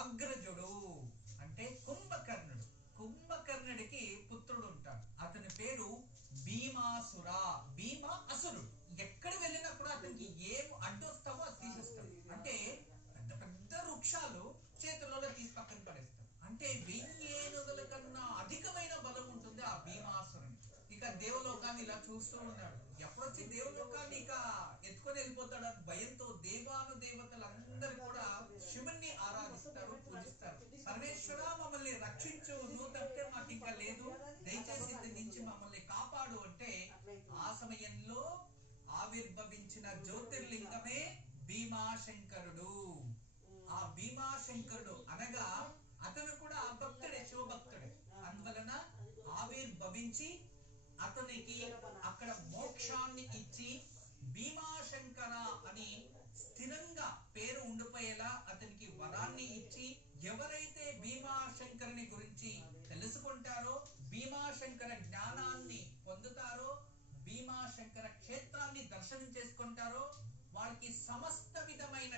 అగ్రజుడు అంటే కుంభకర్ణుడు. కుంభకర్ణుడికి పుత్రుడు ఉంటాడు. అతని పేరు భీమాసుర. భీమ అసురుడు. ఎక్కడ వెళ్ళినా కూడా అతనికి ఏం అడ్డొస్తావో అది తీసేస్తాడు. అంటే పెద్ద పెద్ద వృక్షాలు చేతులలో తీసి పక్కన పడేస్తాడు. అంటే 1000 ఏనుగుల కన్నా అధికమైన బలం ఉంటుంది ఆ భీమాసురుని. ఇక దేవలోకాన్ని ఇలా చూస్తూ ఉన్నాడు. ఎప్పుడొచ్చి దేవలోకాన్ని ఇక ఎత్తుకొని వెళ్ళిపోతాడు భయంతో దేవాను దేవతలందరూ కూడా శివుణ్ణి ఆరాధిస్తారు, పూజిస్తారు. పరమేశ్వర మమ్మల్ని రక్షించు, నువ్వు తప్పితే మాకు ఇంకా లేదు, దయచేసి ఇంటి నుంచి మమ్మల్ని కాపాడు అంటే ఆ సమయంలో ఆవిర్భవించిన జ్యోతిర్లింగమే భీమాశంకరుడు. ఆ భీమాశంకరుడు అనగా అతను కూడా భక్తుడే, శివభక్తుడే. అందువలన ఆవిర్భవించి అతనికి అక్కడ మోక్షాన్ని ఇచ్చి భీమాశంకర అని స్థిరంగా పేరు ఉండిపోయేలా అతనికి వరాన్ని ఇచ్చి, ఎవరైతే భీమాశంకరుని గురించి తెలుసుకుంటారో, భీమాశంకర జ్ఞానాన్ని పొందుతారో, భీమాశంకర క్షేత్రాన్ని దర్శనం చేసుకుంటారో, వాళ్ళకి సమస్త విధమైన